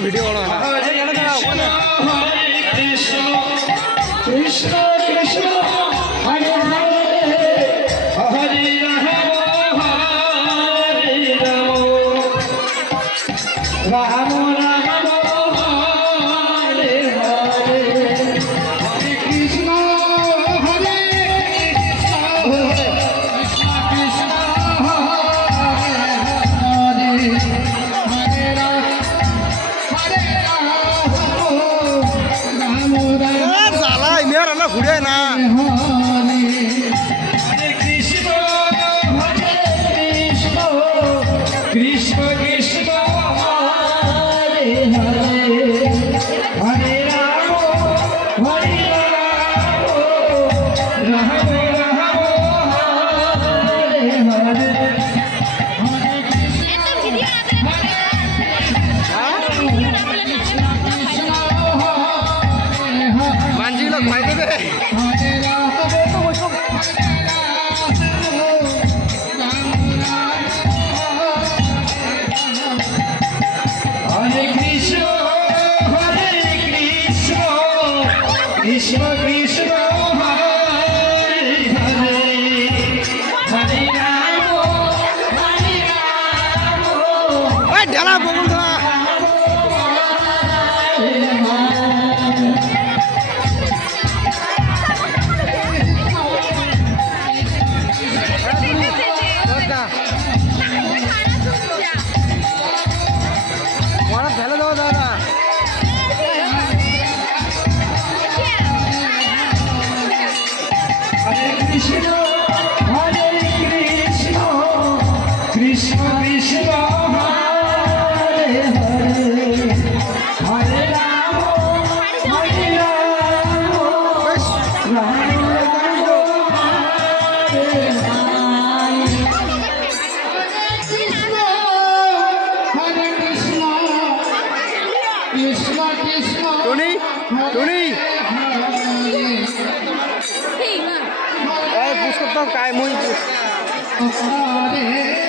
video করো না কৃষ্ণ কৃষ্ণ কৃষ্ণ হরে হরে হরে রাম হরে রাম রাম রাম হরে হরে হরে কৃষ্ণ হরে কৃষ্ণ কৃষ্ণ কৃষ্ণ হরে হরে হরে রাম ঘুরে না হরে কৃষ্ণ কৃষ্ণ কৃষ্ণ হরে হরে হরে রাম হরে রাম রাম রাম হরে হরে হরে কৃষ্ণ মানজি লোক ভাই দেবে হরে কৃষ্ণ কৃষ্ণ কৃষ্ণ হরে হরে হরে রাম ওই ঢালা বগুল ধরা ফেলে দেবো দাদা হরে কৃষ্ণ কৃষ্ণ কৃষ্ণ হরে হরে হরে রাম রাম হরে কৃষ্ণ কৃষ্ণ কৃষ্ণ টনি টনি এই পুষ্কর তো কায় মই হরে